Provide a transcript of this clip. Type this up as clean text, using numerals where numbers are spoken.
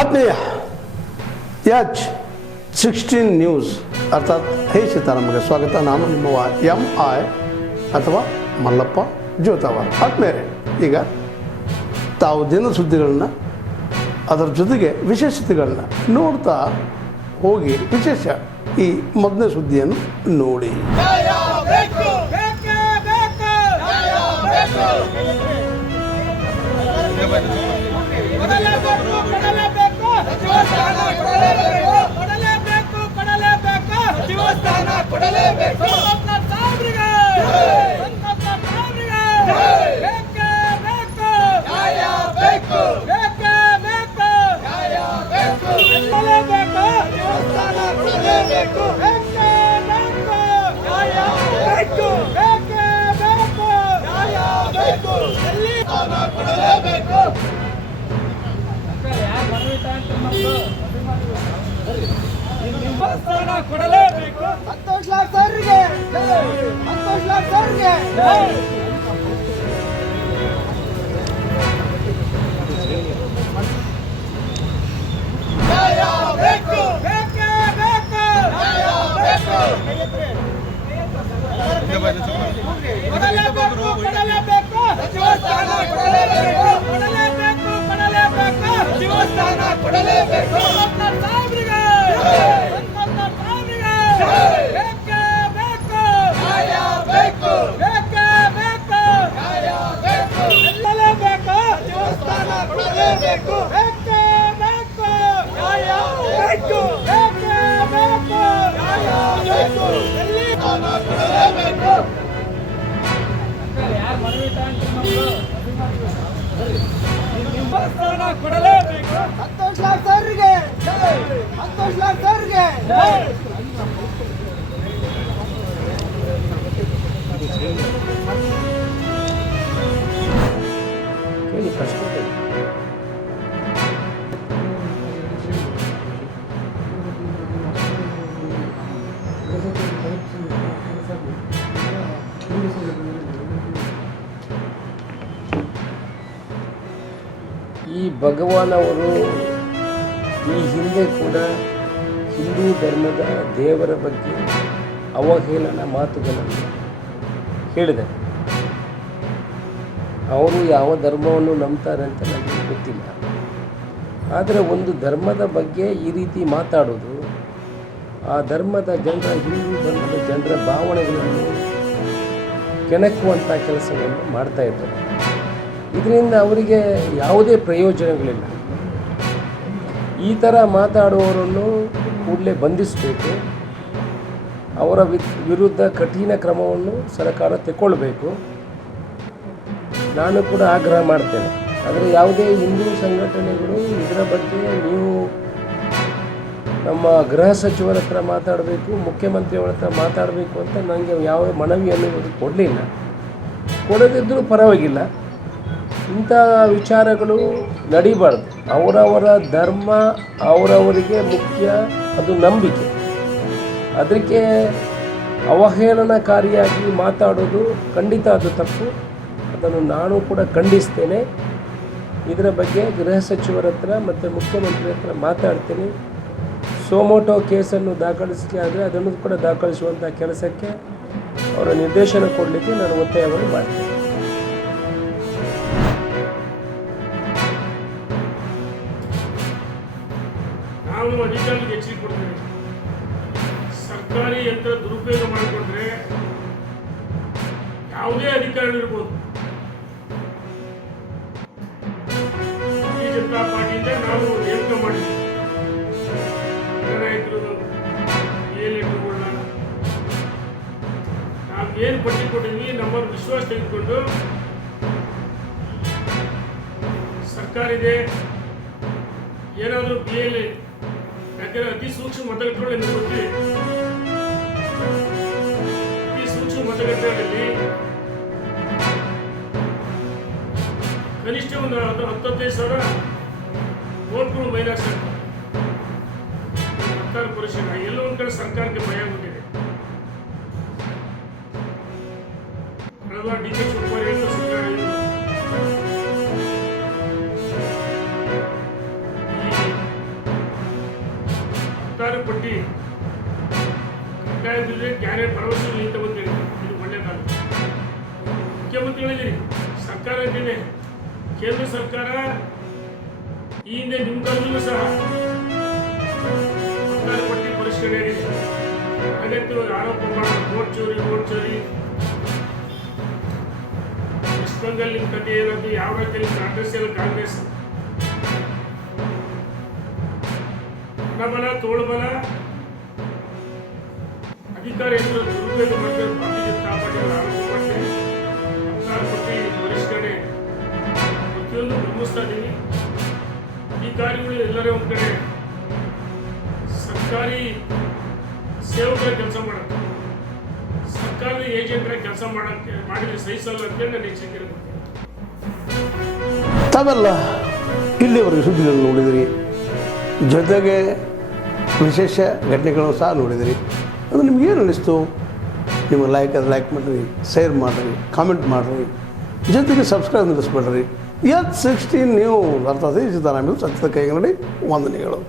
ಆತ್ಮೀಯ H16 news ಅರ್ಥಾತ್ ಹೇ ಸೀತಾರಾಮಗೆ ಸ್ವಾಗತ. ನಾನು ನಿಮ್ಮವ MI ಅಥವಾ ಮಲ್ಲಪ್ಪ ಜೋತಾವರ್. ಆತ್ಮೀಯರೇ, ಈಗ ತಾವು ದಿನ ಸುದ್ದಿಗಳನ್ನ ಅದರ ಜೊತೆಗೆ ವಿಶೇಷತೆಗಳನ್ನ ನೋಡ್ತಾ ಹೋಗಿ ವಿಶೇಷ ಈ ಮೊದಲನೇ ಸುದ್ದಿಯನ್ನು ನೋಡಿ. ಕೊಡಲೇಬೇಕು. ಸಂತೋಷ್ ಲಾಲ್ ಸರ್ಗೆ, ಸಂತೋಷ್ ಲಾಲ್ ಸರ್ಗೆ. ನ್ಯಾಯ ಬೇಕು, ಬೇಕೇ ಬೇಕು, ನ್ಯಾಯ ಬೇಕು. ಕೊಡಲೇಬೇಕು, ಕೊಡಲೇಬೇಕು, ಸಚಿವ ಸ್ಥಾನ ಕೊಡಲೇಬೇಕು, ಕೊಡಲೇಬೇಕು, ಕೊಡಲೇಬೇಕು, ಸಚಿವ ಸ್ಥಾನ ಕೊಡಲೇಬೇಕು. ಸಾಹೇಬ್ರಿಗೆ ಬೇಕೇ ಬೇಕು, ನ್ಯಾಯ ಬೇಕು, ಬೇಕೇ ಬೇಕು, ನ್ಯಾಯ ಬೇಕು. ಕೊಡಲೇಬೇಕು, ಸಚಿವ ಸ್ಥಾನ ಕೊಡಲೇಬೇಕು, ಬೇಕೇ ಬೇಕು, ನ್ಯಾಯ ಬೇಕು, ಬೇಕೇ ಬೇಕು, ನ್ಯಾಯ ಬೇಕು. ಸ್ಥಾನ ಕೊಡಲೇಬೇಕು. ಸ್ಥಾನ ಕೊಡಲೇಬೇಕು. ಸಂತೋಷ್ ಲಾಲ್ ಸರ್ಗೆ, ಸಂತೋಷ್ ಲಾಲ್ ಸರ್ಗೆ. ಈ ಭಗವಾನ್ ಅವರು ಈ ಹಿಂದೆ ಕೂಡ ಹಿಂದೂ ಧರ್ಮದ ದೇವರ ಬಗ್ಗೆ ಅವಹೇಳನ ಮಾತುಗಳನ್ನು ಹೇಳಿದ್ದಾರೆ. ಅವರು ಯಾವ ಧರ್ಮವನ್ನು ನಂಬ್ತಾರೆ ಅಂತ ನನಗೆ ಗೊತ್ತಿಲ್ಲ. ಆದರೆ ಒಂದು ಧರ್ಮದ ಬಗ್ಗೆ ಈ ರೀತಿ ಮಾತಾಡೋದು ಆ ಧರ್ಮದ ಜನರ, ಹಿಂದೂ ಧರ್ಮದ ಜನರ ಭಾವನೆಗಳನ್ನು ಕೆಣಕುವಂಥ ಕೆಲಸವನ್ನು ಮಾಡ್ತಾ ಇದ್ದಾರೆ. ಇದರಿಂದ ಅವರಿಗೆ ಯಾವುದೇ ಪ್ರಯೋಜನಗಳಿಲ್ಲ. ಈ ಥರ ಮಾತಾಡುವವರನ್ನು ಕೂಡಲೇ ಬಂಧಿಸಬೇಕು. ಅವರ ವಿರುದ್ಧ ಕಠಿಣ ಕ್ರಮವನ್ನು ಸರ್ಕಾರ ತಗೊಳ್ಬೇಕು. ನಾನು ಕೂಡ ಆಗ್ರಹ ಮಾಡ್ತೇನೆ. ಆದರೆ ಯಾವುದೇ ಹಿಂದೂ ಸಂಘಟನೆಗಳು ಇದರ ಬಗ್ಗೆ ನೀವು ನಮ್ಮ ಗೃಹ ಸಚಿವರ ಹತ್ರ ಮಾತಾಡಬೇಕು, ಮುಖ್ಯಮಂತ್ರಿಯವರ ಹತ್ರ ಮಾತಾಡಬೇಕು ಅಂತ ನನಗೆ ಯಾವ ಮನವಿಯನ್ನು ಕೊಡಲಿಲ್ಲ. ಕೊಡದಿದ್ದರೂ ಪರವಾಗಿಲ್ಲ. ಇಂಥ ವಿಚಾರಗಳು ನಡೀಬಾರ್ದು. ಅವರವರ ಧರ್ಮ ಅವರವರಿಗೆ ಮುಖ್ಯ, ಅದು ನಂಬಿಕೆ. ಅದಕ್ಕೆ ಅವಹೇಳನಕಾರಿಯಾಗಿ ಮಾತಾಡೋದು ಖಂಡಿತ ಅದು ತಪ್ಪು. ಅದನ್ನು ನಾನು ಕೂಡ ಖಂಡಿಸ್ತೇನೆ. ಇದರ ಬಗ್ಗೆ ಗೃಹ ಸಚಿವರ ಹತ್ರ ಮತ್ತು ಮುಖ್ಯಮಂತ್ರಿ ಹತ್ರ ಮಾತಾಡ್ತೀನಿ. ಸೋಮೋಟೋ ಕೇಸನ್ನು ದಾಖಲಿಸಲಿಕ್ಕೆ ಆದರೆ ಅದನ್ನು ಕೂಡ ದಾಖಲಿಸುವಂಥ ಕೆಲಸಕ್ಕೆ ಅವರ ನಿರ್ದೇಶನ ಕೊಡಲಿಕ್ಕೆ ನಾನು ಒತ್ತಾಯವನ್ನು ಮಾಡ್ತೀನಿ. ನಾವು ಅಧಿಕಾರಿಗಳಿಗೆ ಎಚ್ಚರಿಕೆ ಕೊಡ್ತೇವೆ. ಸರ್ಕಾರಿ ಯಂತ್ರ ದುರುಪಯೋಗ ಮಾಡಿಕೊಂಡ್ರೆ ಯಾವುದೇ ಅಧಿಕಾರಿ ಇರ್ಬೋದು, ಭಾರತೀಯ ಜನತಾ ಪಾರ್ಟಿಯಿಂದ ನಾವು ನೇಮಕ ಮಾಡಿದ್ವಿ ನಾಯಕರು, ಏನೆಲ್ಲ ನಾವು ಏನು ಪಟ್ಟಿ ಕೊಟ್ಟಿದ್ವಿ, ನಮ್ಮ ವಿಶ್ವಾಸ ತೆಗೆದುಕೊಂಡು ಸರ್ಕಾರ ಇದೆ ಏನಾದರೂ BL, ಯಾಕಂದ್ರೆ ಅತಿ ಸೂಕ್ಷ್ಮ ಮತಗಟ್ಟೆಗಳು ನಿಮಗೆ ಗೊತ್ತಿದೆ. ಅತಿ ಸೂಕ್ಷ್ಮ ಮತಗಟ್ಟೆಗಳಲ್ಲಿ ಕನಿಷ್ಠ ಒಂದು 15,000 ವೋಟ್ಗಳು ಮೈನಸ್ ಆಗ್ತವೆ. 16% ಎಲ್ಲೋ ಒಂದು ಕಡೆ ಸರ್ಕಾರಕ್ಕೆ ಭಯ ಬಂದಿದೆ. ಕಳೆದ DK ಶಿವಕುಮಾರ್ ಸರ್ಕಾರ ಮತದಾರ ಪಟ್ಟಿ ಕಡ್ಡಾಯದಿದ್ರೆ ಜ್ಞಾನ ಭರವಸೆ ನಿಂತ ಬಂದಿದೆ. ಇದು ಒಳ್ಳೆ ಕಾಲ. ಮುಖ್ಯಮಂತ್ರಿಗಳಿದ್ದೀರಿ, ಸರ್ಕಾರ ಇದ್ದೇನೆ, ಕೇಂದ್ರ ಸರ್ಕಾರ ಈ ಹಿಂದೆ ನಿಮ್ಮ ಕಾಲದಲ್ಲೂ ಸಹ ಮತದಾರ ಪಟ್ಟಿ ಪರಿಷ್ಕರಣೆ ಆಗಿದೆ. ಅಗತ್ಯವಾಗಿ ಆರೋಪ ಮಾಡೋದು ನೋಟ್ ಚೋರಿ ವೆಸ್ಟ್ ಬೆಂಗಾಲ್ ನಿಮ್ಮ ಕಥೆ ಏನದು, ಯಾವ ರೀತಿಯಲ್ಲಿ ಕಾಂಗ್ರೆಸ್ ಎಲ್ಲ ಕಾಂಗ್ರೆಸ್ ಹಣಬಲ ತೋಳ್ಬಲ ಅಧಿಕಾರ ಎದುರು ದುರುಪಯೋಗ ಮಾಡಿದ್ರೆ ಭಾರತೀಯ ಜನತಾ ಪಾರ್ಟಿಗಳು ಆರೋಪ ಮಾಡ್ತೀನಿ. ಮತದಾರ ಪಟ್ಟಿ ಪರಿಷ್ಕರಣೆ ಪ್ರತಿಯೊಂದು ಗಮನಿಸ್ತಾ ಇದ್ದೀವಿ. ಅಧಿಕಾರಿಗಳು ಎಲ್ಲರೇ ಒಂದು ಕಡೆ ಸರ್ಕಾರಿ ಸೇವಕರ ಕೆಲಸ ಮಾಡುತ್ತೆ, ಸರ್ಕಾರದ ಏಜೆಂಟರ ಕೆಲಸ ಮಾಡಿದ್ರೆ ಸಹಿಸಲ್ಲ ಅಂತೇಳಿ ನಾನು ಎಚ್ಚರಿಕೆ ಕೊಡ್ತೀನಿ. ತಾವೆಲ್ಲ ಇಲ್ಲಿವರೆಗೆ ಸುದ್ದಿಗಳನ್ನು ನೋಡಿದಿರಿ, ಜೊತೆಗೆ ವಿಶೇಷ ಘಟನೆಗಳನ್ನು ಸಹ ನೋಡಿದಿರಿ. ಅದು ನಿಮ್ಗೇನು ಅನ್ನಿಸ್ತು? ನಿಮಗೆ ಲೈಕ್ ಮಾಡಿರಿ, ಶೇರ್ ಮಾಡಿರಿ, ಕಾಮೆಂಟ್ ಮಾಡಿರಿ, ಜೊತೆಗೆ ಸಬ್ಸ್ಕ್ರೈಬ್ ನಿಲ್ಲಿಸ್ಬೇಡ್ರಿ. H16 ನ್ಯೂಸ್ ಅರ್ಥಾತ್ ಸಿದ್ದರಾಮಯ್ಯ ಸತ್ಯದ ಕೈಗನ್ನಡಿ ವಂದನೆಗಳು.